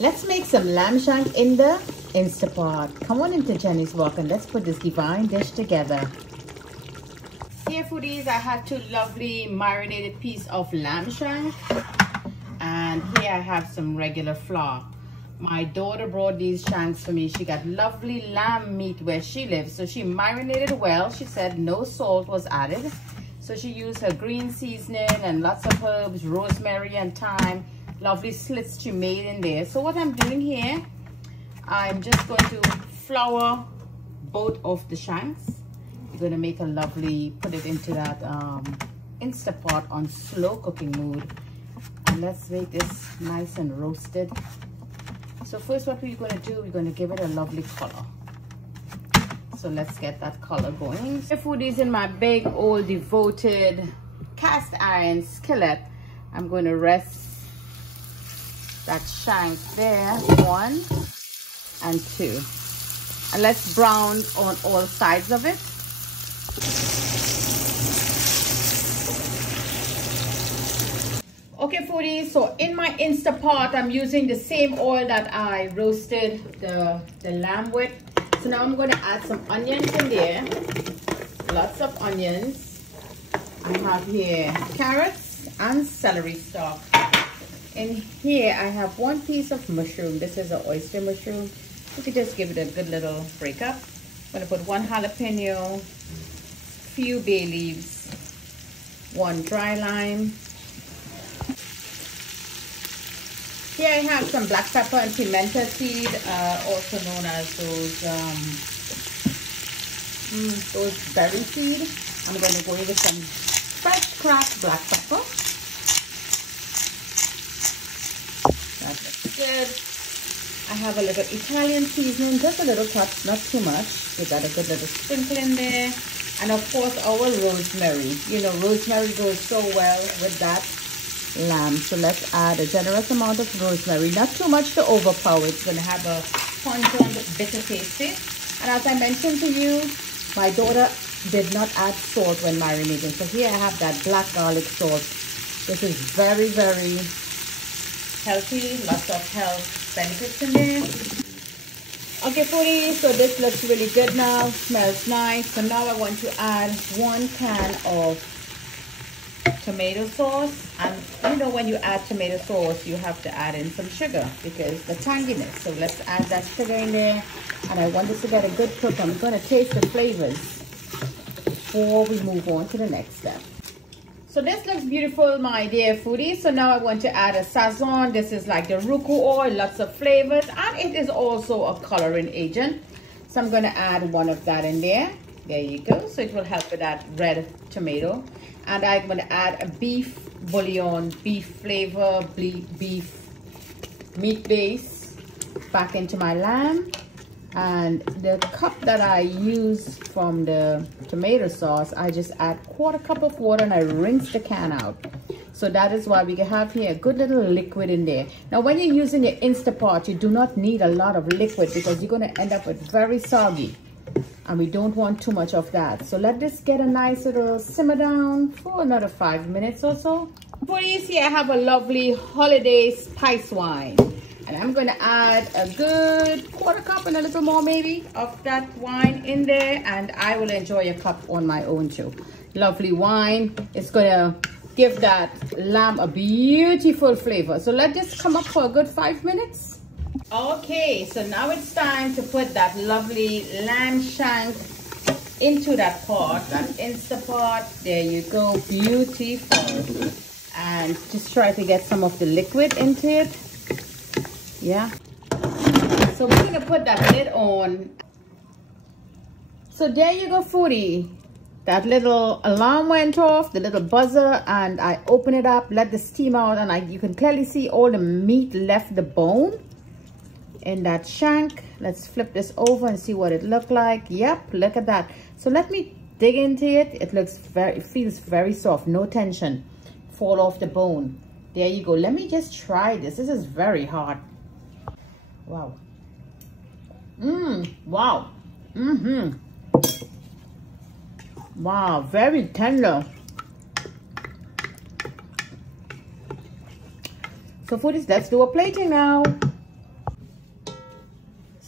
Let's make some lamb shank in the Instapot. Come on into Jenny's Walk and let's put this divine dish together. Here foodies, I had two lovely marinated piece of lamb shank, and here I have some regular flour. My daughter brought these shanks for me. She got lovely lamb meat where she lives, so she marinated well. She said no salt was added, so she used her green seasoning and lots of herbs, rosemary and thyme. Lovely slits she made in there. So what I'm doing here, I'm just going to flour both of the shanks. You're going to make a lovely, put it into that Instapot on slow cooking mode, and let's make this nice and roasted. So first what we're going to do, we're going to give it a lovely color. So let's get that color going. The food is in my big old devoted cast iron skillet. I'm going to rest that shank there, 1 and 2, and let's brown on all sides of it. Okay foodies, so in my Instapot I'm using the same oil that I roasted the lamb with. So now I'm going to add some onions in there, lots of onions. I have here carrots and celery stalk. In here I have 1 piece of mushroom. This is an oyster mushroom. You could just give it a good little break up. I'm going to put 1 jalapeno, few bay leaves, 1 dry lime. Here I have some black pepper and pimento seed, also known as those berry seed. I'm going to go in with some fresh cracked black pepper. That looks good. I have a little Italian seasoning, just a little touch, not too much. We got a good little sprinkle in there. And of course our rosemary. You know, rosemary goes so well with that lamb. So let's add a generous amount of rosemary, not too much to overpower. It's going to have a pungent, bitter taste. And as I mentioned to you, my daughter did not add salt when marinating. So here I have that black garlic salt. This is very, very healthy, lots of health benefits in there. Okay foodies, so this looks really good now, smells nice. So now I want to add 1 can of tomato sauce. And you know, when you add tomato sauce you have to add in some sugar because the tanginess. So let's add that sugar in there, and I want this to get a good cook. I'm going to taste the flavors before we move on to the next step. So this looks beautiful, my dear foodies. So now I want to add a sazon. This is like the ruku oil, lots of flavors, and it is also a coloring agent. So I'm going to add 1 of that in there. There you go. So it will help with that red tomato. And I'm going to add a beef bouillon, beef flavor, beef meat base back into my lamb. And the cup that I use from the tomato sauce, I just add 1/4 cup of water and I rinse the can out. So that is why we can have here a good little liquid in there. Now when you're using the Instapot, you do not need a lot of liquid because you're going to end up with very soggy. And we don't want too much of that. So let this get a nice little simmer down for another 5 minutes or so. For you see, I have a lovely holiday spice wine. And I'm going to add a good 1/4 cup and a little more maybe of that wine in there. And I will enjoy a cup on my own too. Lovely wine. It's going to give that lamb a beautiful flavor. So let this come up for a good 5 minutes. Okay, so now it's time to put that lovely lamb shank into that pot, that Instapot. There you go, beautiful. And just try to get some of the liquid into it. Yeah. So we're gonna put that lid on. So there you go, foodie. That little alarm went off, the little buzzer, and I open it up, let the steam out, and you can clearly see all the meat left the bone in that shank. Let's flip this over and see what it looked like. Yep, look at that. So let me dig into it. It feels very soft, no tension, fall off the bone. There you go. Let me just try this. This is very hard. Wow. Wow. Wow, very tender. So foodies, let's do a plating now.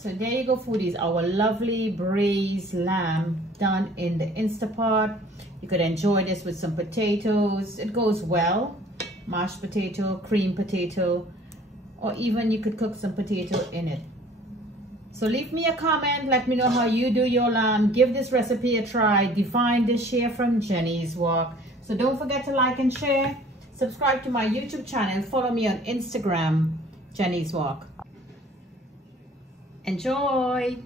So there you go, foodies, our lovely braised lamb done in the Instapot. You could enjoy this with some potatoes. It goes well. Mashed potato, cream potato, or even you could cook some potato in it. So leave me a comment, let me know how you do your lamb. Give this recipe a try. Define this share from Jenny's Walk. So don't forget to like and share. Subscribe to my YouTube channel. Follow me on Instagram, Jenny's Walk. Enjoy!